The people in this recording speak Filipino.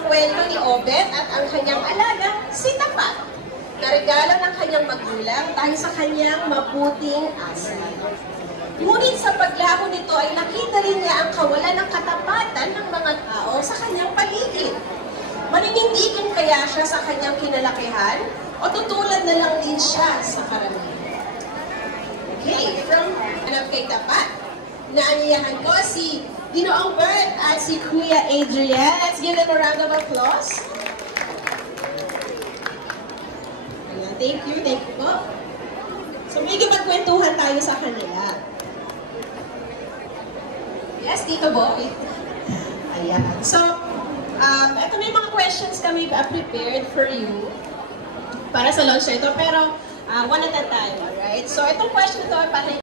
ang kwento ni Obed at ang kanyang alaga, si Tapat, na regalo ng kanyang magulang dahil sa kanyang mabuting asal. Ngunit sa paglaho nito ay nakita rin niya ang kawalan ng katapatan ng mga tao sa kanyang paligid. Maninindigan kaya siya sa kanyang kinalakihan o tutulad na lang din siya sa karamihan? Okay, from kay Tapat, naanyayahan ko si Ginoong Bert at si Kuya Adrian. Let's give them a round of applause. Ayan, thank you po. So, may magkwentuhan tayo sa kanila. Yes, Tito Boy. Ayan. So, eto may mga questions kami prepared for you para sa launch ito, pero one at a time, alright? So, itong question ito ay para